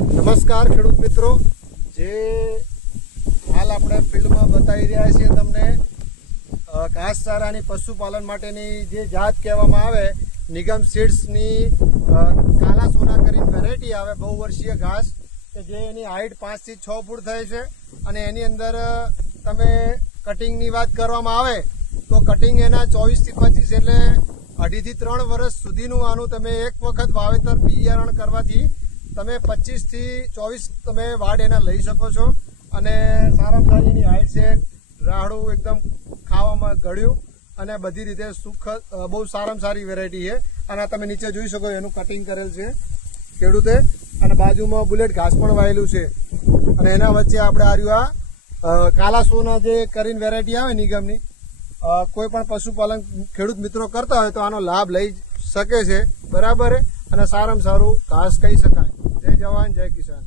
નમસ્કાર ખેડૂત મિત્રો, જે હાલ આપણે ફિલ્ડમાં બતાવી રહ્યા છીએ તમને ઘાસચારાની પશુપાલન માટેની જે જાત કહેવામાં આવે નિગમ સીડ્સની કાલા સોના કરીને વેરાયટી આવે બહુવર્ષીય ઘાસ કે જે એની હાઇટ 5 થી 6 ફૂટ થાય છે અને એની અંદર તમે કટિંગની વાત કરવામાં આવે તો કટિંગ એના 24 થી 25 એટલે 2.5 થી 3 વર્ષ સુધીનું આનું તમે એક વખત વાવેતર બિયારણ કરવાથી તમે 25 થી 24 તમે વાડ એના લઈ શકો છો અને સારામાં સારી એની હાઇટ છે, રાહડું એકદમ ખાવામાં ગળ્યું અને બધી રીતે સુખદ બહુ સારામાં સારી વેરાયટી છે. અને તમે નીચે જોઈ શકો એનું કટિંગ કરેલ છે ખેડૂતે અને બાજુમાં બુલેટ ઘાસ પણ વાયેલું છે અને એના વચ્ચે આપણે આ કાલા સોના જે કરીને વેરાયટી આવે નિગમની કોઈ પણ પશુપાલન ખેડૂત મિત્રો કરતા હોય તો આનો લાભ લઈ શકે છે, બરાબર. અને સારામાં સારું ઘાસ કહી શકાય. જય જવાન જય કિસાન.